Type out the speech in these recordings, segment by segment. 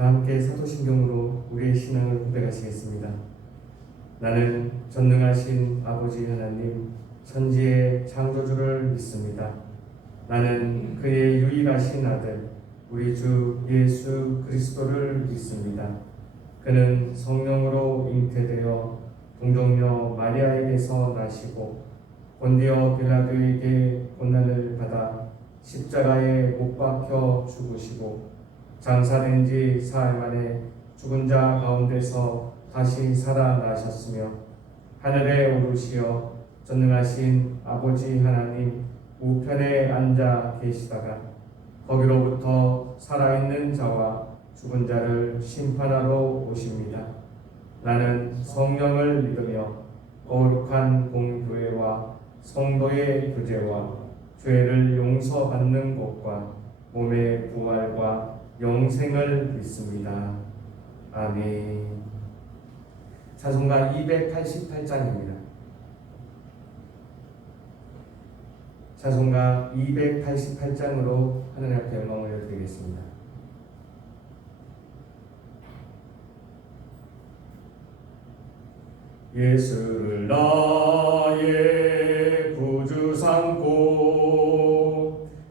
다 함께 사도신경으로 우리의 신앙을 고백하시겠습니다. 나는 전능하신 아버지 하나님 천지의 창조주를 믿습니다. 나는 그의 유일하신 아들 우리 주 예수 그리스도를 믿습니다. 그는 성령으로 잉태되어 동정녀 마리아에게서 나시고 본디오 빌라도에게 고난을 받아 십자가에 못 박혀 죽으시고 장사된 지 사흘 만에 죽은 자 가운데서 다시 살아나셨으며 하늘에 오르시어 전능하신 아버지 하나님 우편에 앉아 계시다가 거기로부터 살아있는 자와 죽은 자를 심판하러 오십니다. 나는 성령을 믿으며 거룩한 공교회와 성도의 교제와 죄를 용서받는 것과 몸의 부활과 영생을 믿습니다. 아멘. 찬송가 288장입니다. 찬송가 288장으로 하나님 앞에 영광을 올려드리겠습니다. 예수를 나의 구주 삼고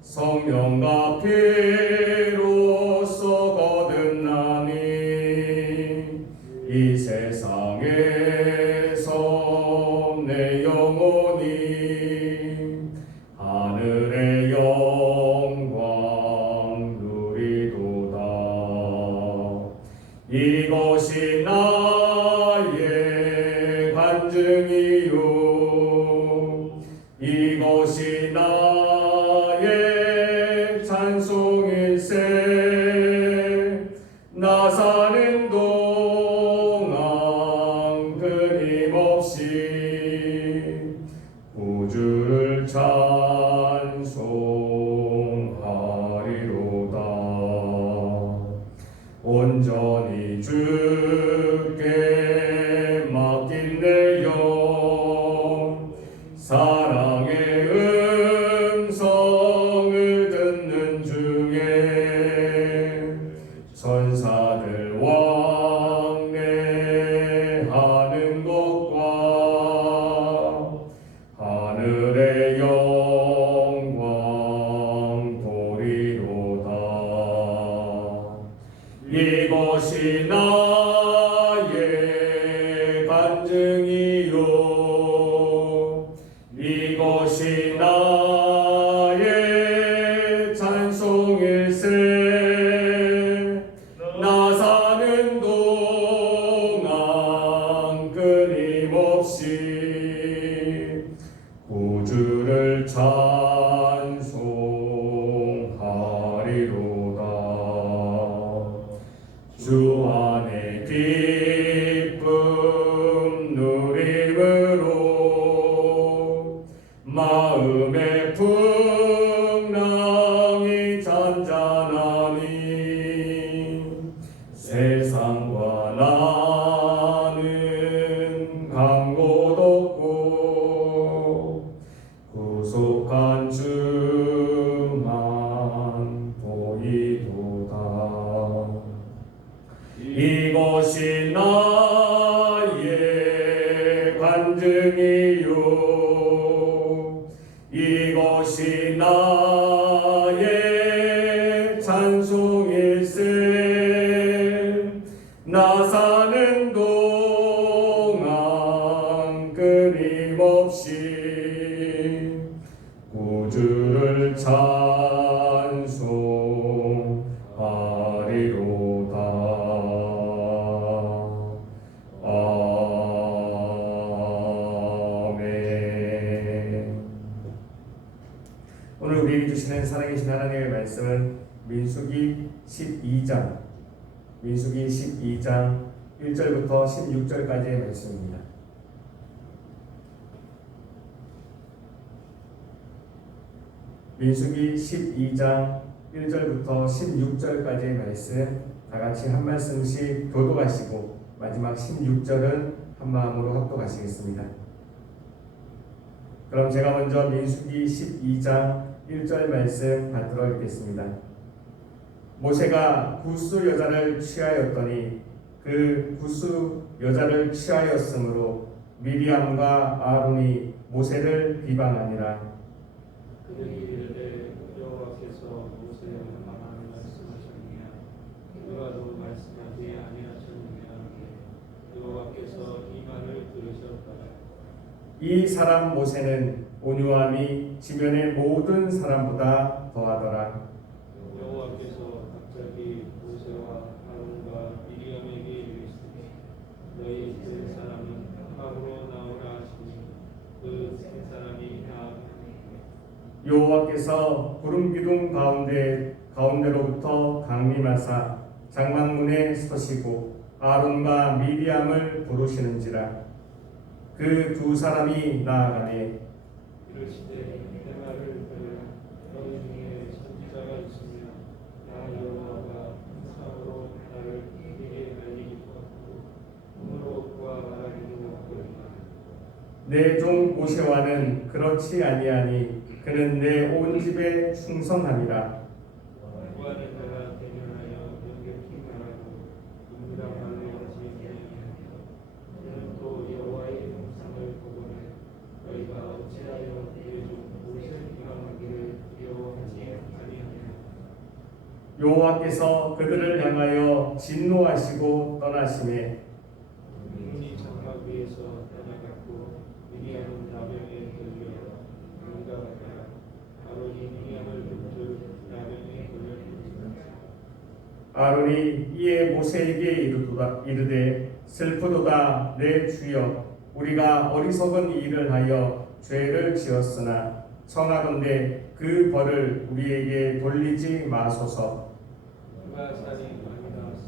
성령과 피로써 거듭나니 이 세상에서 내 영혼이 하늘의 영광 누리도다. 이것이 나의 간증이요 이것이 나의 찬송일세. 나 사는 동안 끊임없이 구주를 찬송하리로다. 온전히 주께 맡긴 내 영 사랑의 음성을 듣는 중에 천사들 왕래하는 것과 하늘의 영광 보리로다. 이것이 나의 간증이요 이것이 나의 찬송일세. 나 사는 동안 끊임없이 구주를 찬송하리로다. 주 안에 기쁨 누림으로 마음의 풍랑이 잔잔하니 세상과 나는 간 곳 없고 구속한 주만 보이도다. 이것이 나의 간증이요 이것이 나의 찬송일세. 나 사는 동안 끊임없이 구주를 찬송하리로다. 아멘. 오늘 우리에게 주시는 살아계신 하나님의 말씀은 민수기 12장 1절부터 16절까지의 말씀입니다. 민수기 12장 1절부터 16절까지의 말씀 다같이 한 말씀씩 교독하시고 마지막 16절은 한마음으로 합독하시겠습니다. 그럼 제가 먼저 민수기 12장 1절 말씀 받들어 읽겠습니다. 모세가 구스 여자를 취하였더니 그 구스 여자를 취하였으므로 미리암과 아론이 모세를 비방하니라. 그들이 이르되 여호와께서 모세에게 말하는 말씀하셨느냐 누가도 말씀하지 아니하셨느냐 여호와께서 이 말을 들으셨더라. 이 사람 모세는 온유함이 지면의 모든 사람보다 더하더라. 여호와께서 갑자기 모세와 아론과 미리암에게 이르시되 너희 세 사람은 앞으로 나오라 하시니 그 세 사람이 나아가니 여호와께서 구름 기둥 가운데로부터 강림하사 장막문에 서시고 아론과 미리암을 부르시는지라. 그 두 사람이 나아가니 이르시되 내 말을 들으라. 너희 중에 선지자가 있으면 나 여호와가 항상으로 나를 이기게 날리기도 하고 hum으로 그와 말하기도 하거니와 내 종 모세와는 그렇지 아니하니 그는 내 온 집에 충성함이라. 그와는 내가 대면하여 명백히 말하고 누구나 말로 하지 아니하며 그는 또 여호와의 형상을 보고는 너희가 어찌하여 내 종 모세를 비방하기를 두려워하지 아니하냐. 여호와께서 그들을 향하여 진노하시고 떠나심에 눈이 장막 위에서 떠나갔고 미리암은 나병에 걸려 응답하더라. 아론이 미리암을 붙들 나병에 걸려 죽었다. 아론이 이에 모세에게 이르되 슬프도다 내 주여 우리가 어리석은 일을 하여 죄를 지었으나 청하건대 그 벌을 우리에게 돌리지 마소서. 그가 살이 많이 나서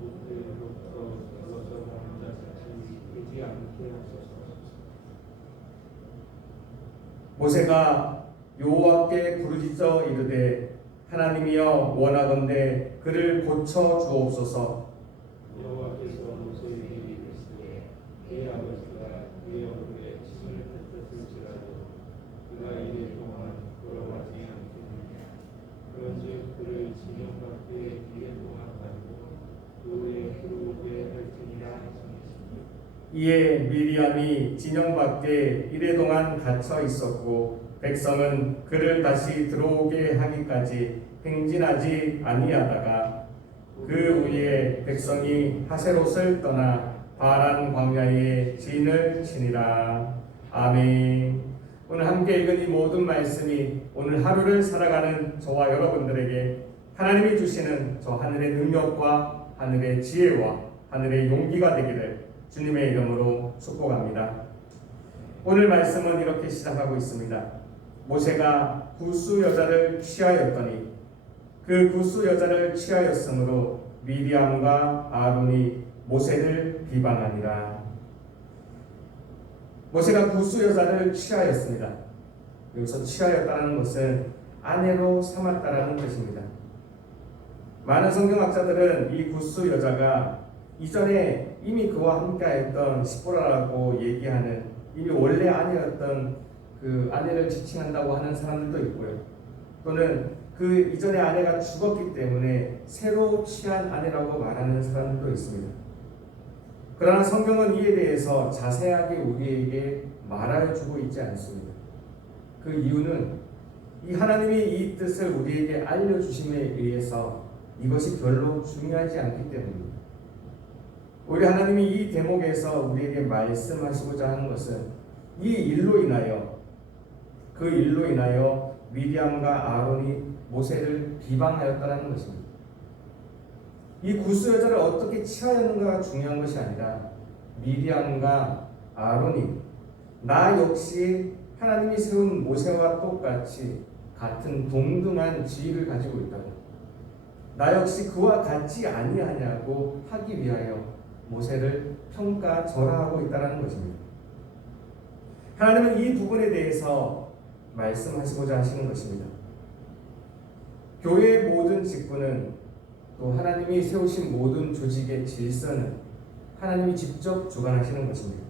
그때로부터 벌어져 나온 자같이 되지 않게 하소서. 모세가 여호와께 부르짖어 이르되 하나님이여 원하건대 그를 고쳐 주옵소서. 여호와께서 모세에게 이르시되 그의 아버지가 그의 얼굴에 침을 뱉었을지라도 그가 이래 동안 돌아가지 않겠느냐. 그런즉 그를 진영 밖에 이래 동안 가지고 그 후에 들어오게 할지니라 하시니 이에 미리암이 진영 밖에 이래동안 갇혀 있었고 백성은 그를 다시 들어오게 하기까지 행진하지 아니하다가 그 후에 백성이 하세롯을 떠나 바란 광야에 진을 치니라. 아멘. 오늘 함께 읽은 이 모든 말씀이 오늘 하루를 살아가는 저와 여러분들에게 하나님이 주시는 저 하늘의 능력과 하늘의 지혜와 하늘의 용기가 되기를 주님의 이름으로 축복합니다. 오늘 말씀은 이렇게 시작하고 있습니다. 모세가 구스 여자를 취하였더니 그 구스 여자를 취하였으므로 미리암과 아론이 모세를 비방하니라. 모세가 구스 여자를 취하였습니다. 여기서 취하였다는 것은 아내로 삼았다라는 뜻입니다. 많은 성경학자들은 이 구스 여자가 이전에 이미 그와 함께하였던 시보라라고 얘기하는 이미 원래 아내였던 그 아내를 지칭한다고 하는 사람들도 있고요. 또는 그 이전의 아내가 죽었기 때문에 새로 취한 아내라고 말하는 사람들도 있습니다. 그러나 성경은 이에 대해서 자세하게 우리에게 말하여주고 있지 않습니다. 그 이유는 이 하나님이 이 뜻을 우리에게 알려주심에 의해서 이것이 별로 중요하지 않기 때문입니다. 우리 하나님이 이 대목에서 우리에게 말씀하시고자 하는 것은 이 일로 인하여 그 일로 인하여 미리암과 아론이 모세를 비방하였다는 것입니다. 이 구스 여자를 어떻게 취하였는가가 중요한 것이 아니라 미리암과 아론이 나 역시 하나님이 세운 모세와 똑같이 같은 동등한 지위를 가지고 있다고 나 역시 그와 같지 아니하냐고 하기 위하여 모세를 평가절하하고 있다는 것입니다. 하나님은 이 부분에 대해서 말씀하시고자 하시는 것입니다. 교회의 모든 직분은 또 하나님이 세우신 모든 조직의 질서는 하나님이 직접 주관하시는 것입니다.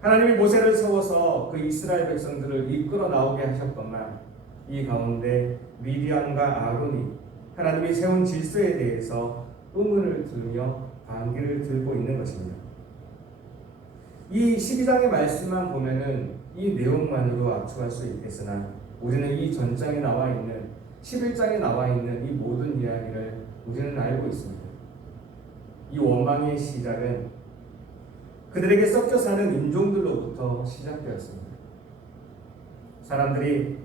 하나님이 모세를 세워서 그 이스라엘 백성들을 이끌어 나오게 하셨건만 이 가운데 미리암과 아론이 하나님이 세운 질서에 대해서 의문을 들으며 반기를 들고 있는 것입니다. 이 12장의 말씀만 보면은 이 내용만으로 압축할 수 있겠으나 우리는 이 전장에 나와 있는 11장에 나와 있는 이 모든 이야기를 우리는 알고 있습니다. 이 원망의 시작은 그들에게 섞여 사는 인종들로부터 시작되었습니다. 사람들이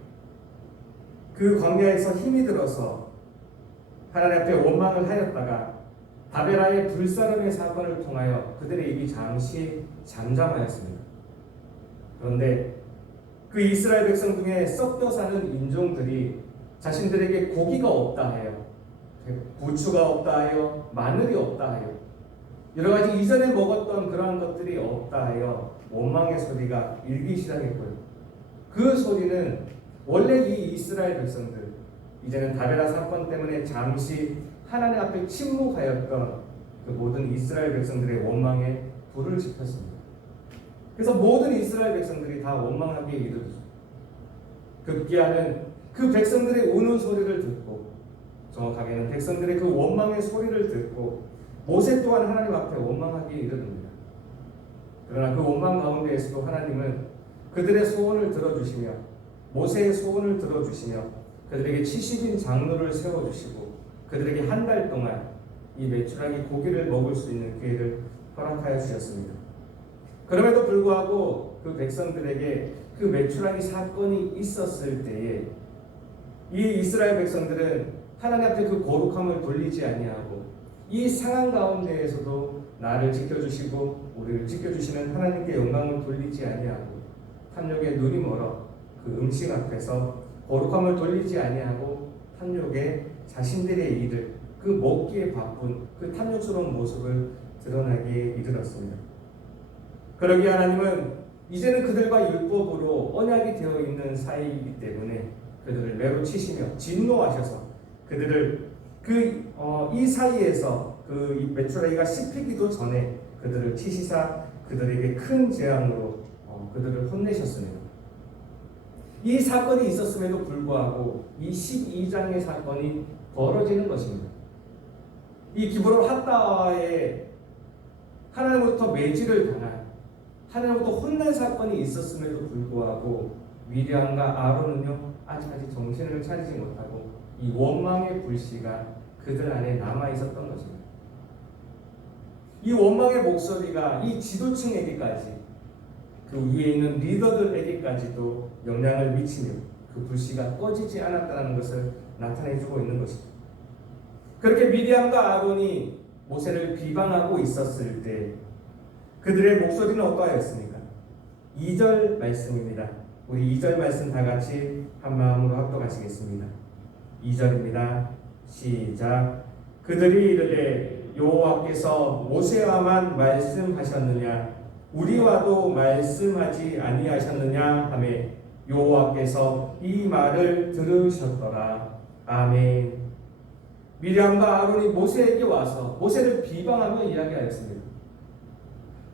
그 광야에서 힘이 들어서 하나님 앞에 원망을 하였다가 다베라의 불사름의 사건을 통하여 그들의 입이 잠시 잠잠하였습니다. 그런데 그 이스라엘 백성 중에 섞여 사는 인종들이 자신들에게 고기가 없다 하여, 부추가 없다 하여, 마늘이 없다 하여, 여러 가지 이전에 먹었던 그러한 것들이 없다 하여 원망의 소리가 일기 시작했고요. 그 소리는 원래 이 이스라엘 백성들, 이제는 다베라 사건 때문에 잠시 하나님 앞에 침묵하였던 그 모든 이스라엘 백성들의 원망에 불을 지폈습니다. 그래서 모든 이스라엘 백성들이 다 원망하기에 이르렀죠. 급기야는 그 백성들의 우는 소리를 듣고, 정확하게는 백성들의 그 원망의 소리를 듣고 모세 또한 하나님 앞에 원망하기에 이르릅니다. 그러나 그 원망 가운데에서도 하나님은 그들의 소원을 들어주시며 모세의 소원을 들어주시며 그들에게 70인 장로를 세워주시고 그들에게 한 달 동안 이 메추라기 고기를 먹을 수 있는 기회를 허락하여 주셨습니다. 그럼에도 불구하고 그 백성들에게 그 메추라기 사건이 있었을 때에 이 이스라엘 백성들은 하나님 앞에 그 거룩함을 돌리지 아니하고 이 상황 가운데에서도 나를 지켜주시고 우리를 지켜주시는 하나님께 영광을 돌리지 아니하고 탐욕에 눈이 멀어 그 음식 앞에서 거룩함을 돌리지 아니하고 탐욕에 자신들의 일을 그 먹기에 바쁜 그 탐욕스러운 모습을 드러나기에 이르렀습니다. 그러기에 하나님은 이제는 그들과 율법으로 언약이 되어 있는 사이이기 때문에 그들을 매로 치시며 진노하셔서 그들을 이 사이에서 그 메추라기가 씹히기도 전에 그들을 치시사 그들에게 큰 재앙으로 그들을 혼내셨습니다. 이 사건이 있었음에도 불구하고 이 12장의 사건이 벌어지는 것입니다. 이 기브론 핫다에 하나님으로부터 매질을 당한 하나님으로부터 혼난 사건이 있었음에도 불구하고 미리암과 아론은요 아직까지 정신을 차리지 못하고 이 원망의 불씨가 그들 안에 남아 있었던 것입니다. 이 원망의 목소리가 이 지도층에게까지 그 위에 있는 리더들에게까지도 영향을 미치며 그 불씨가 꺼지지 않았다는 것을 나타내주고 있는 것입니다. 그렇게 미리암과 아론이 모세를 비방하고 있었을 때 그들의 목소리는 어떠하였습니까? 2절 말씀입니다. 우리 2절 말씀 다 같이 한 마음으로 합독하시겠습니다. 2절입니다. 시작. 그들이 이르되 여호와께서 모세와만 말씀하셨느냐 우리와도 말씀하지 아니하셨느냐 하매 여호와께서 이 말을 들으셨더라. 아멘. 미리암과 아론이 모세에게 와서 모세를 비방하며 이야기하였습니다.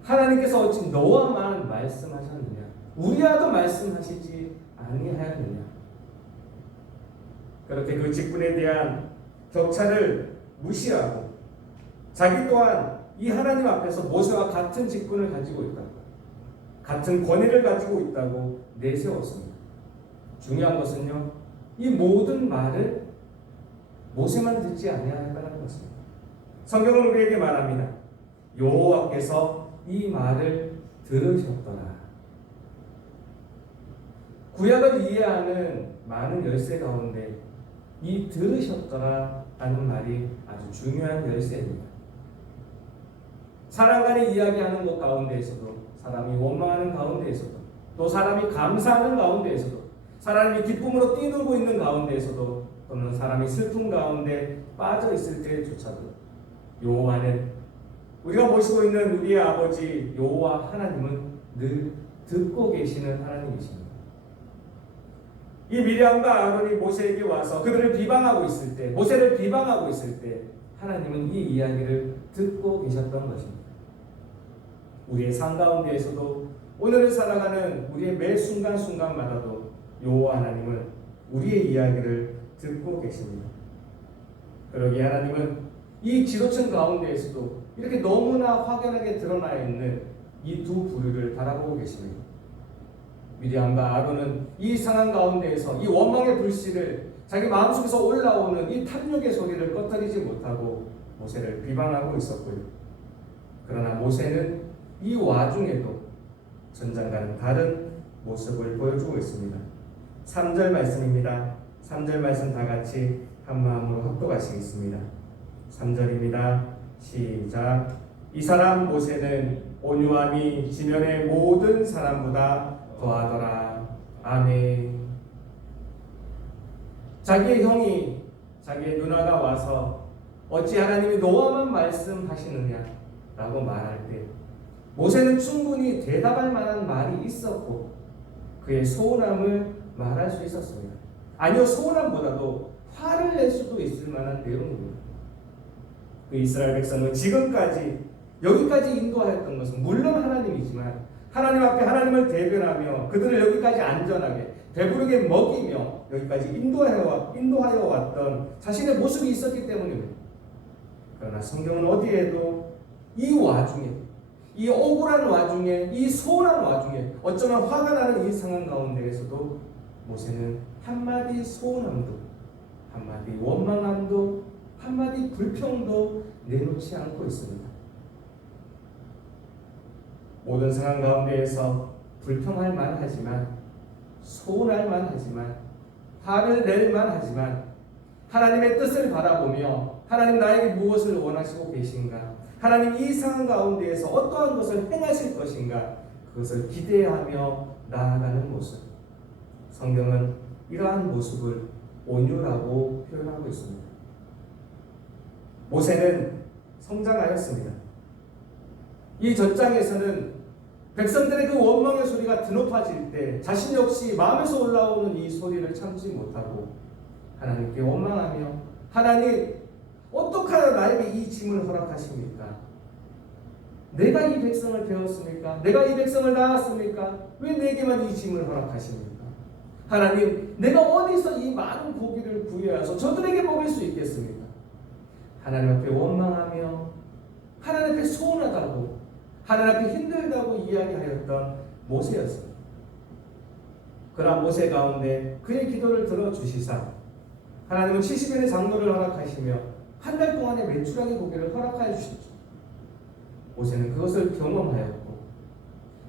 하나님께서 어찌 너와만 말씀하셨느냐 우리와도 말씀하시지 아니하였느냐. 그렇게 그 직분에 대한 격차를 무시하고 자기 또한 이 하나님 앞에서 모세와 같은 직분을 가지고 있다고 같은 권위를 가지고 있다고 내세웠습니다. 중요한 것은요 이 모든 말을 모세만 듣지 아니하였다는 것입니다. 성경은 우리에게 말합니다. 여호와께서 이 말을 들으셨더라. 구약을 이해하는 많은 열쇠 가운데 이 들으셨더라 하는 말이 아주 중요한 열쇠입니다. 사람 간에 이야기하는 것 가운데에서도 사람이 원망하는 가운데에서도 또 사람이 감사하는 가운데에서도 사람이 기쁨으로 뛰놀고 있는 가운데에서도 또는 사람이 슬픔 가운데 빠져 있을 때조차도 여호와는 우리가 모시고 있는 우리의 아버지 여호와 하나님은 늘 듣고 계시는 하나님이십니다. 이 미리암과 아론이 모세에게 와서 그들을 비방하고 있을 때 모세를 비방하고 있을 때 하나님은 이 이야기를 듣고 계셨던 것입니다. 우리의 삶 가운데에서도 오늘을 살아가는 우리의 매 순간순간마다도 여호와 하나님은 우리의 이야기를 듣고 계십니다. 그러기에 하나님은 이 지도층 가운데에서도 이렇게 너무나 확연하게 드러나 있는 이 두 부류를 바라보고 계십니다. 미디안과 아론은 이 상황 가운데에서 이 원망의 불씨를 자기 마음속에서 올라오는 이 탐욕의 소리를 꺼뜨리지 못하고 모세를 비방하고 있었고요. 그러나 모세는 이 와중에도 전장과는 다른 모습을 보여주고 있습니다. 3절 말씀입니다. 3절 말씀 다 같이 한 마음으로 합독하시겠습니다. 3절입니다. 시작. 이 사람 모세는 온유함이 지면의 모든 사람보다 더하더라. 아멘. 자기의 형이, 자기의 누나가 와서 어찌 하나님이 노아만 말씀하시느냐 라고 말할 때 모세는 충분히 대답할 만한 말이 있었고 그의 소원함을 말할 수 있었습니다. 아니요, 소원함보다도 화를 낼 수도 있을 만한 내용입니다. 그 이스라엘 백성은 지금까지 여기까지 인도하였던 것은 물론 하나님이지만 하나님 앞에 하나님을 대변하며 그들을 여기까지 안전하게 배부르게 먹이며 여기까지 인도하여 왔던 자신의 모습이 있었기 때문입니다. 그러나 성경은 어디에도 이 와중에, 이 억울한 와중에, 이 소원한 와중에, 어쩌면 화가 나는 이 상황 가운데에서도 모세는 한마디 소원함도, 한마디 원망함도, 한마디 불평도 내놓지 않고 있습니다. 모든 상황 가운데에서 불평할 만하지만, 소원할 만하지만, 화를 낼 만하지만 하나님의 뜻을 바라보며 하나님 나에게 무엇을 원하시고 계신가, 하나님 이 상황 가운데에서 어떠한 것을 행하실 것인가, 그것을 기대하며 나아가는 모습. 성경은 이러한 모습을 온유라고 표현하고 있습니다. 모세는 성장하였습니다. 이 전장에서는 백성들의 그 원망의 소리가 드높아질 때 자신 역시 마음에서 올라오는 이 소리를 참지 못하고 하나님께 원망하며, 하나님 어떻게 하여 나에게 이 짐을 허락하십니까? 내가 이 백성을 배웠습니까? 내가 이 백성을 낳았습니까? 왜 내게만 이 짐을 허락하십니까? 하나님, 내가 어디서 이 많은 고기를 구해와서 저들에게 먹일 수 있겠습니까? 하나님 앞에 원망하며 하나님 앞에 소원하다고, 하나님 앞에 힘들다고 이야기하였던 모세였습니다. 그러나 모세 가운데 그의 기도를 들어주시사 하나님은 70일의 장로를 허락하시며 한 달 동안의 메추라기 고기를 허락하여 주셨죠. 모세는 그것을 경험하였고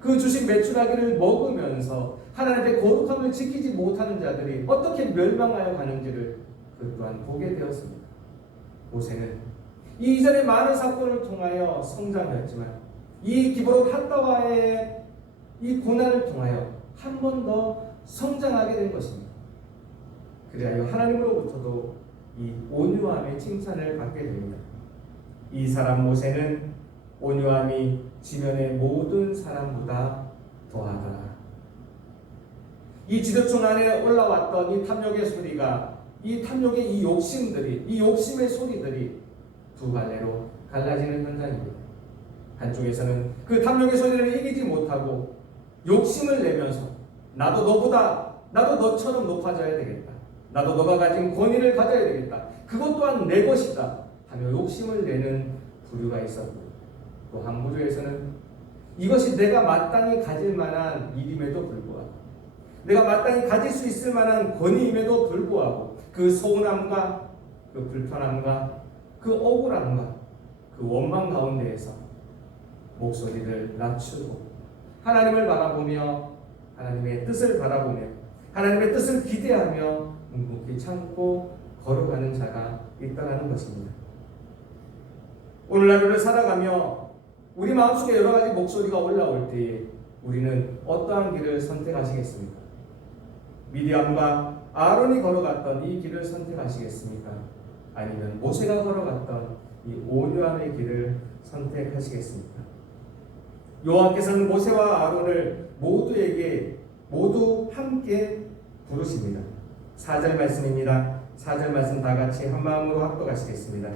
그 주신 메추라기를 먹으면서 하나님 앞에 거룩함을 지키지 못하는 자들이 어떻게 멸망하여 가는지를 그 또한 보게 되었습니다. 모세는 이 이전의 많은 사건을 통하여 성장하였지만 이 기브롯 핫바와의 이 고난을 통하여 한 번 더 성장하게 된 것입니다. 그리하여 하나님으로부터도 이 온유함의 칭찬을 받게 됩니다. 이 사람 모세는 온유함이 지면의 모든 사람보다 더하더라. 이 지도층 안에 올라왔던 이 탐욕의 소리가, 이 탐욕의 이 욕심들이, 이 욕심의 소리들이 두 갈래로 갈라지는 현장입니다. 한쪽에서는 그 탐욕의 소리를 이기지 못하고 욕심을 내면서 나도 너처럼 높아져야 되겠다, 나도 너가 가진 권위를 가져야 되겠다, 그것 또한 내 것이다 하며 욕심을 내는 부류가 있었고, 또 한 부류에서는 이것이 내가 마땅히 가질 만한 일임에도 불구하고, 내가 마땅히 가질 수 있을 만한 권위임에도 불구하고 그 서운함과 그 불편함과 그 억울함과 그 원망 가운데에서 목소리를 낮추고 하나님을 바라보며 하나님의 뜻을 바라보며 하나님의 뜻을 기대하며 묵묵히 참고 걸어가는 자가 있다는 것입니다. 오늘 하루를 살아가며 우리 마음속에 여러 가지 목소리가 올라올 때에 우리는 어떠한 길을 선택하시겠습니까? 미디안과 아론이 걸어갔던 이 길을 선택하시겠습니까? 아니면 모세가 걸어갔던 이 온유함의 길을 선택하시겠습니까? 여호와께서는 모세와 아론을 모두 함께 부르십니다. 4절 말씀입니다. 4절 말씀 다 같이 한 마음으로 합독하시겠습니다.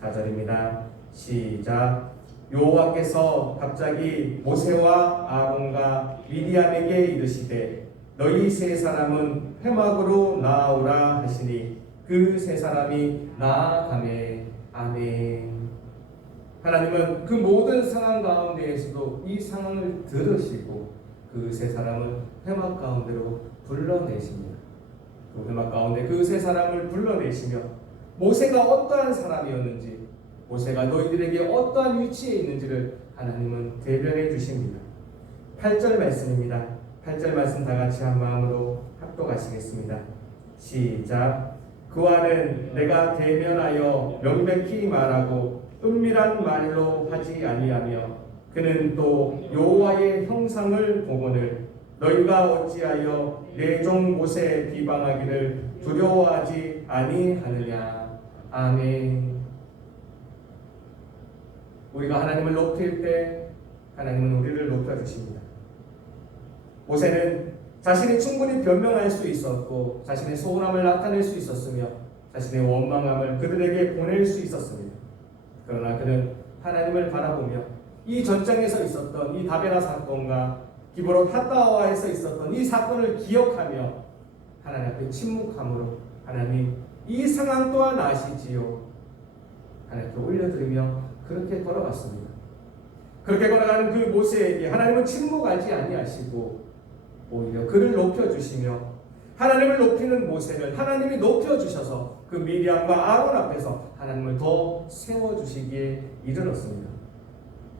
4절입니다. 시작. 여호와께서 갑자기 모세와 아론과 미디안에게 이르시되 너희 세 사람은 회막으로 나아오라 하시니 그 세 사람이 나아가매. 아멘. 하나님은 그 모든 상황 가운데에서도 이 상황을 들으시고 그 세 사람을 회막 가운데로 불러내십니다. 그 회막 가운데 그 세 사람을 불러내시며 모세가 어떠한 사람이었는지, 모세가 너희들에게 어떠한 위치에 있는지를 하나님은 대변해 주십니다. 8절 말씀입니다. 8절 말씀 다 같이 한 마음으로 합독하시겠습니다. 시작. 그와는 내가 대면하여 명백히 말하고 은밀한 말로 하지 아니하며 그는 또 여호와의 형상을 보거늘 너희가 어찌하여 내 종 모세 비방하기를 두려워하지 아니하느냐. 아멘. 우리가 하나님을 높일 때 하나님은 우리를 높여주십니다. 모세는 자신이 충분히 변명할 수 있었고 자신의 소원함을 나타낼 수 있었으며 자신의 원망함을 그들에게 보낼 수 있었습니다. 그러나 그는 하나님을 바라보며 이 전장에서 있었던 이 다베라 사건과 기브롯 핫다와에서 있었던 이 사건을 기억하며 하나님 앞에 침묵함으로 하나님 이 상황 또한 아시지요. 하나님께 올려드리며 그렇게 걸어갔습니다. 그렇게 걸어가는 그 모세에게 하나님은 침묵하지 아니하시고 오히려 그를 높여주시며 하나님을 높이는 모세를 하나님이 높여주셔서 그 미리암과 아론 앞에서 하나님을 더 세워주시기에 이르렀습니다.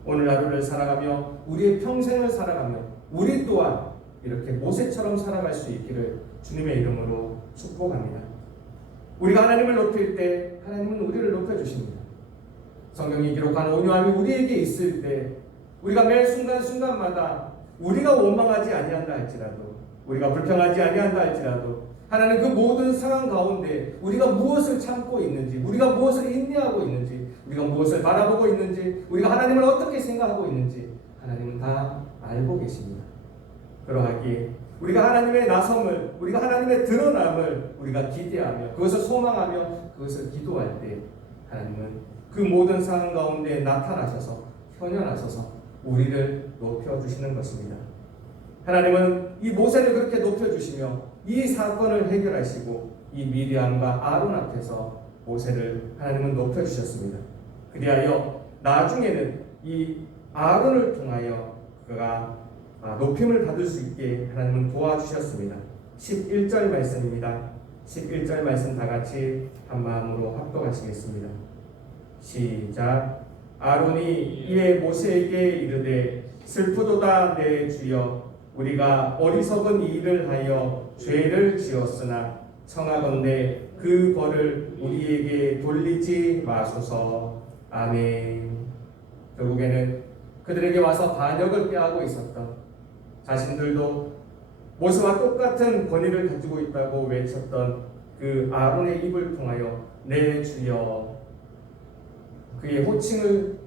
오늘 하루를 살아가며 우리의 평생을 살아가며 우리 또한 이렇게 모세처럼 살아갈 수 있기를 주님의 이름으로 축복합니다. 우리가 하나님을 높일 때 하나님은 우리를 높여주십니다. 성경이 기록한 온유함이 우리에게 있을 때 우리가 매 순간순간마다 우리가 원망하지 아니한다 할지라도 우리가 불평하지 아니한다 할지라도 하나님 그 모든 상황 가운데 우리가 무엇을 참고 있는지 우리가 무엇을 인내하고 있는지 우리가 무엇을 바라보고 있는지 우리가 하나님을 어떻게 생각하고 있는지 하나님은 다 알고 계십니다. 그러하기에 우리가 하나님의 나섬을 우리가 하나님의 드러남을 우리가 기대하며 그것을 소망하며 그것을 기도할 때 하나님은 그 모든 상황 가운데 나타나셔서 현현하셔서 우리를 높여주시는 것입니다. 하나님은 이 모세를 그렇게 높여주시며 이 사건을 해결하시고 이 미리암과 아론 앞에서 모세를 하나님은 높여주셨습니다. 그리하여 나중에는 이 아론을 통하여 그가 높임을 받을 수 있게 하나님은 도와주셨습니다. 11절 말씀입니다. 11절 말씀 다 같이 한 마음으로 합독하시겠습니다. 시작. 아론이 이에 모세에게 이르되 슬프도다 내 주여 우리가 어리석은 일을 하여 죄를 지었으나 청하건대 그 벌을 우리에게 돌리지 마소서. 아멘. 결국에는 그들에게 와서 반역을 빼앗고 있었던 자신들도 모세와 똑같은 권위를 가지고 있다고 외쳤던 그 아론의 입을 통하여 내 주여 그의 호칭을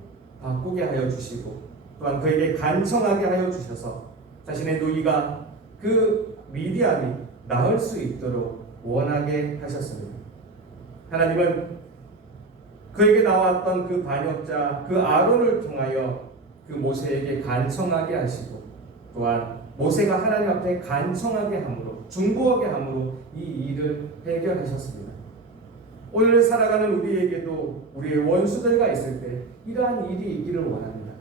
바꾸게 하여 주시고 또한 그에게 간청하게 하여 주셔서 자신의 누이가 그 미디안이 나을 수 있도록 원하게 하셨습니다. 하나님은 그에게 나왔던 그 반역자 그 아론을 통하여 그 모세에게 간청하게 하시고 또한 모세가 하나님 앞에 간청하게 함으로 중보하게 함으로 이 일을 해결하셨습니다. 오늘 살아가는 우리에게도 우리의 원수들과 있을 때 이러한 일이 있기를 원합니다.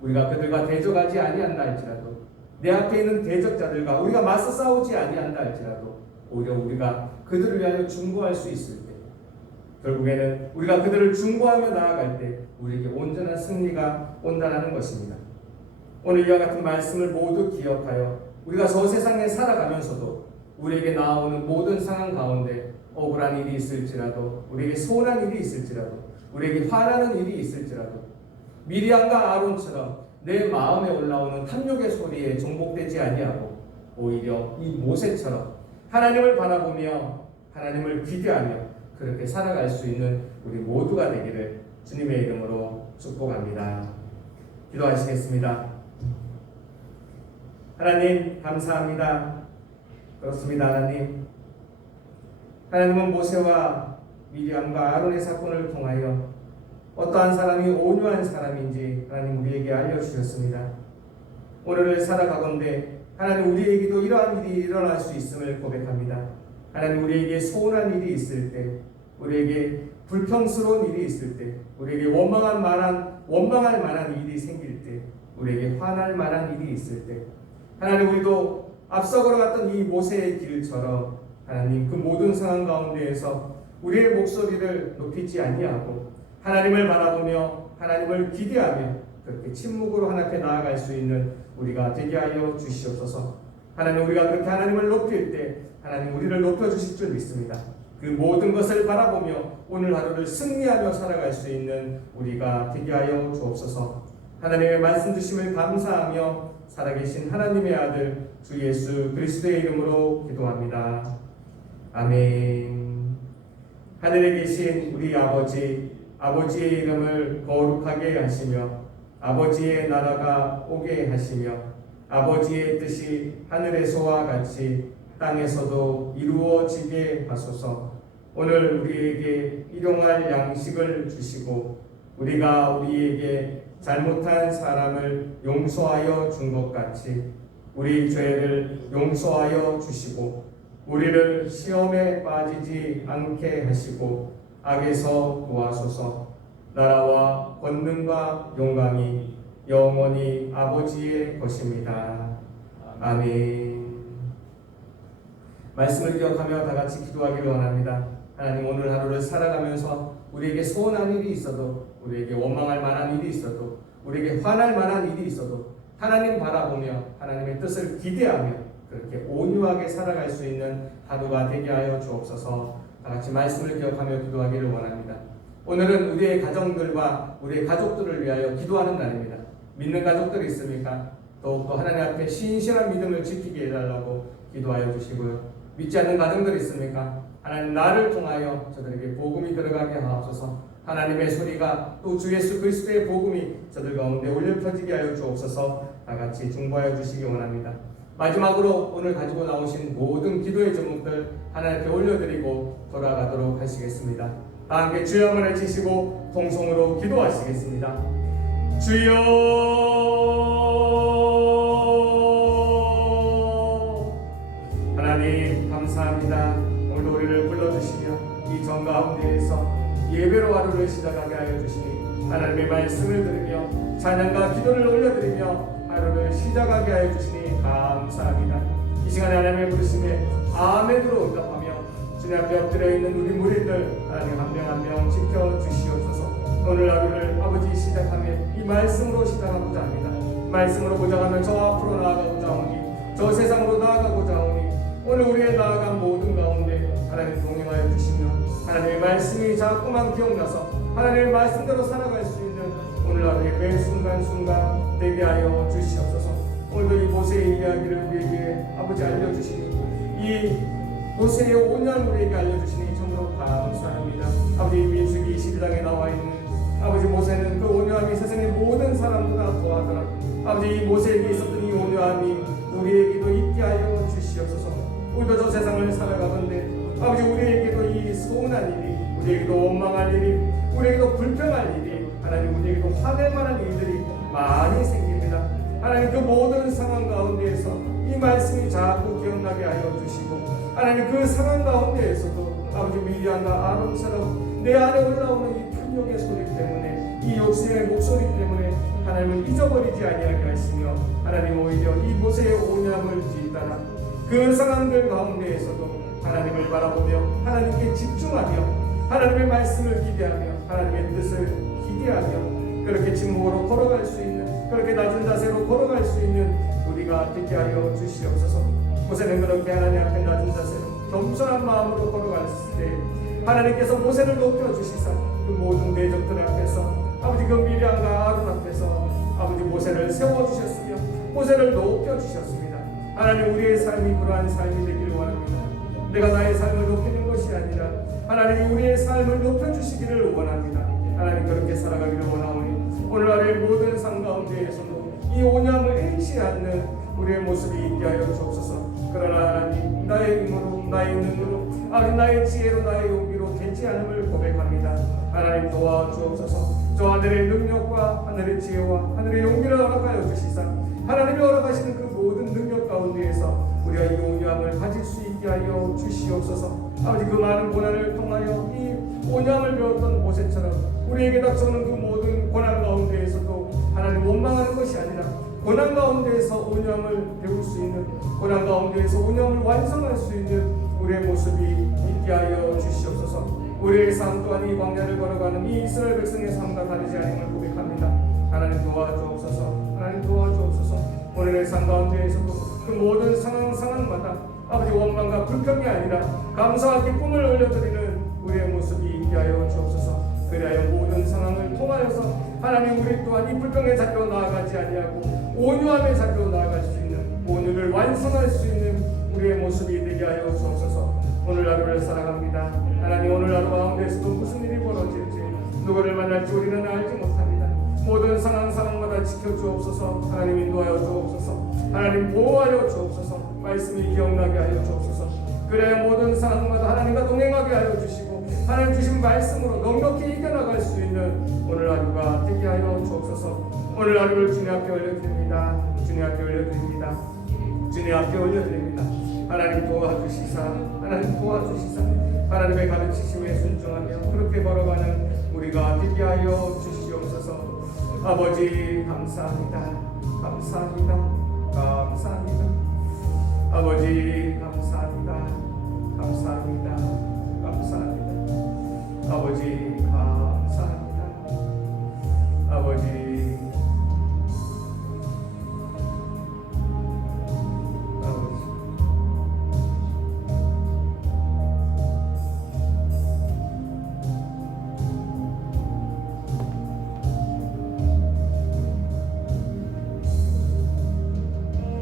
우리가 그들과 대적하지 아니한다 할지라도 내 앞에 있는 대적자들과 우리가 맞서 싸우지 아니한다 할지라도 오히려 우리가 그들을 위하여 중보할 수 있을 때 결국에는 우리가 그들을 중보하며 나아갈 때 우리에게 온전한 승리가 온다는 것입니다. 오늘 이와 같은 말씀을 모두 기억하여 우리가 저 세상에 살아가면서도 우리에게 나오는 모든 상황 가운데 억울한 일이 있을지라도 우리에게 소원한 일이 있을지라도 우리에게 화나는 일이 있을지라도 미리암과 아론처럼 내 마음에 올라오는 탐욕의 소리에 종복되지 아니하고 오히려 이 모세처럼 하나님을 바라보며 하나님을 기대하며 그렇게 살아갈 수 있는 우리 모두가 되기를 주님의 이름으로 축복합니다. 기도하시겠습니다. 하나님 감사합니다. 그렇습니다. 하나님은 모세와 미리암과 아론의 사건을 통하여 어떠한 사람이 온유한 사람인지 하나님 우리에게 알려주셨습니다. 오늘을 살아가건대 하나님 우리에게도 이러한 일이 일어날 수 있음을 고백합니다. 하나님 우리에게 서운한 일이 있을 때, 우리에게 불평스러운 일이 있을 때, 우리에게 원망할 만한 일이 생길 때, 우리에게 화날 만한 일이 있을 때, 하나님 우리도 앞서 걸어갔던 이 모세의 길처럼 하나님 그 모든 상황 가운데에서 우리의 목소리를 높이지 아니하고 하나님을 바라보며 하나님을 기대하며 그렇게 침묵으로 하나님 앞에 나아갈 수 있는 우리가 되게 하여 주시옵소서. 하나님 우리가 그렇게 하나님을 높일 때 하나님 우리를 높여주실 줄 믿습니다. 그 모든 것을 바라보며 오늘 하루를 승리하며 살아갈 수 있는 우리가 되게 하여 주옵소서. 하나님의 말씀 주심을 감사하며 살아계신 하나님의 아들 주 예수 그리스도의 이름으로 기도합니다. 아멘. 하늘에 계신 우리 아버지의 이름을 거룩하게 하시며 아버지의 나라가 오게 하시며 아버지의 뜻이 하늘에서와 같이 땅에서도 이루어지게 하소서. 오늘 우리에게 일용할 양식을 주시고 우리가 우리에게 잘못한 사람을 용서하여 준 것 같이 우리 죄를 용서하여 주시고 우리를 시험에 빠지지 않게 하시고 악에서 구하소서. 나라와 권능과 영광이 영원히 아버지의 것입니다. 아멘. 말씀을 기억하며 다 같이 기도하기를 원합니다. 하나님 오늘 하루를 살아가면서 우리에게 서운한 일이 있어도 우리에게 원망할 만한 일이 있어도 우리에게 화날 만한 일이 있어도 하나님 바라보며 하나님의 뜻을 기대하며 그렇게 온유하게 살아갈 수 있는 하루가 되게 하여 주옵소서. 다 같이 말씀을 기억하며 기도하기를 원합니다. 오늘은 우리의 가정들과 우리의 가족들을 위하여 기도하는 날입니다. 믿는 가족들이 있습니까? 더욱더 하나님 앞에 신실한 믿음을 지키게 해달라고 기도하여 주시고요. 믿지 않는 가정들이 있습니까? 하나님 나를 통하여 저들에게 복음이 들어가게 하옵소서. 하나님의 소리가 또 주 예수 그리스도의 복음이 저들 가운데 울려 퍼지게 하여 주옵소서. 다 같이 중보하여 주시기 원합니다. 마지막으로 오늘 가지고 나오신 모든 기도의 제목들 하나님께 올려드리고 돌아가도록 하시겠습니다. 다 함께 주여 한번 외치시고 통성으로 기도하시겠습니다. 주여 하나님 감사합니다. 오늘도 우리를 불러주시며 이 정 가운데에서 예배로 하루를 시작하게 하여 주시니 하나님의 말씀을 들으며 찬양과 기도를 올려드리며 하루를 시작하게 하여 주시니 감사합니다. 이 시간에 하나님의 부르심에 아멘으로 응답하며 주님 앞에 엎드려 있는 우리 무리들 하나님 한 명 한 명 지켜주시옵소서. 오늘 하루를 아버지 시작하며 이 말씀으로 시작하고자 합니다. 말씀으로 보장하며 저 앞으로 나아가고자 하오니 저 세상으로 나아가고자 하오니 오늘 우리의 나아간 모든 가운데 하나님 동행하여 주시며 하나님의 말씀이 자꾸만 기억나서 하나님의 말씀대로 살아갈 수 있는 오늘 하루의 매 순간순간 되게 하여 주시옵소서. 오늘도 이 모세의 이야기를 우리에게 아버지 알려주시니 이 모세의 온유한 우리에게 알려주시니 참으로 감사합니다. 아버지 민수기 22장에 나와 있는 아버지 모세는 그 온유함이 세상의 모든 사람보다 더하더라. 아버지 이 모세에게 있었던 이 온유함이 우리에게도 있게 하여 주시옵소서. 우리도 저 세상을 살아가건대 아버지 우리에게도 이 서운한 일이 우리에게도 원망할 일이 우리에게도 불평할 일이 하나님 우리에게도 화낼 만한 일들이 많이 생깁니다. 하나님 그 모든 상황 가운데에서 이 말씀이 자꾸 기억나게 하여 주시고 하나님 그 상황 가운데에서도 아버지 미리안과 아론처럼 내 안에 올라오는 이 분노의 소리 때문에 이 욕심의 목소리 때문에 하나님은 잊어버리지 아니하게 하시며 하나님 오히려 이 모세의 온유함을 뒤따라 그 상황들 가운데에서도 하나님을 바라보며 하나님께 집중하며 하나님의 말씀을 기대하며 하나님의 뜻을 기대하며 그렇게 침묵으로 걸어갈 수 있는 그렇게 낮은 자세로 걸어갈 수 있는 우리가 되게 하여 주시옵소서. 모세는 그렇게 하나님 앞에 낮은 자세로 겸손한 마음으로 걸어갔을 때 하나님께서 모세를 높여주시사 그 모든 대적들 앞에서 아버지 그 미리암과 아론 앞에서 아버지 모세를 세워주셨으며 모세를 높여주셨습니다. 하나님 우리의 삶이 그러한 삶이 되기를 원합니다. 내가 나의 삶을 높이는 것이 아니라 하나님이 우리의 삶을 높여주시기를 원합니다. 하나님 그렇게 살아가기를 원하오니 오늘 하루의 모든 삶 가운데에서도 이 온유함을 잃지 않는 우리의 모습이 있게 하여 주옵소서. 그러나 하나님 나의 힘으로 나의 능으로 아버지 나의 지혜로 나의 용기로 되지 않음을 고백합니다. 하나님 도와주옵소서. 저 하늘의 능력과 하늘의 지혜와 하늘의 용기를 허락하여 주시사 하나님이 허락하시는 그 모든 능력 가운데에서 우리가 이 온유함을 가질 수 있게 하여 주시옵소서. 아버지, 그 많은 고난을 통하여 이 온유함을 배웠던 모세처럼 우리에게 닥쳐오는 그 모든 고난 가운데에서도 하나님 원망하는 것이 아니라 고난 가운데에서 온유함을 배울 수 있는, 고난 가운데에서 온유함을 완성할 수 있는 우리의 모습이 있게 하여 주시옵소서. 우리의 삶 또한 이 광야를 걸어가는 이 이스라엘 백성의 삶과 다르지 않음을 고백합니다. 하나님 도와주옵소서. 하나님 도와주옵소서. 오늘의 삶 가운데에서도 그 모든 상황마다 아버지 원망과 불평이 아니라 감사와 기쁨을 올려드리는 우리의 모습이 있게 하여 주옵소서. 그리하여 모든 상황을 통하여서 하나님, 우리 또한 이 불평의 자리로 나아가지 아니하고 온유함의 자리로 나아갈 수 있는, 온유를 완성할 수 있는 우리의 모습이 되게 하여 주옵소서. 오늘 하루를 살아갑니다. 하나님, 오늘 하루 가운데에서도 무슨 일이 벌어질지, 누구를 만날지 우리는 알지 못합니다. 모든 상황마다 지켜주옵소서. 하나님, 인도하여 주옵소서. 하나님, 보호하여 주옵소서. 말씀이 기억나게 하여 주옵소서. 그래야 모든 상황마다 하나님과 동행하게 하여 주시고 하나님 주신 말씀으로 넉넉히 이겨나갈 수 있는 오늘 하루가 되게 하여 주옵소서. 오늘 하루를 주님 앞에 올려드립니다. 주님 앞에 올려드립니다. 주님 앞에 올려드립니다. 하나님 도와주시사, 하나님 도와주시사, 하나님의 가르치심에 순종하며 그렇게 걸어가는 우리가 되게 하여 주시옵소서. 아버지, 감사합니다. 감사합니다. 감사합니다. 아버지, 감사합니다. 감사합니다.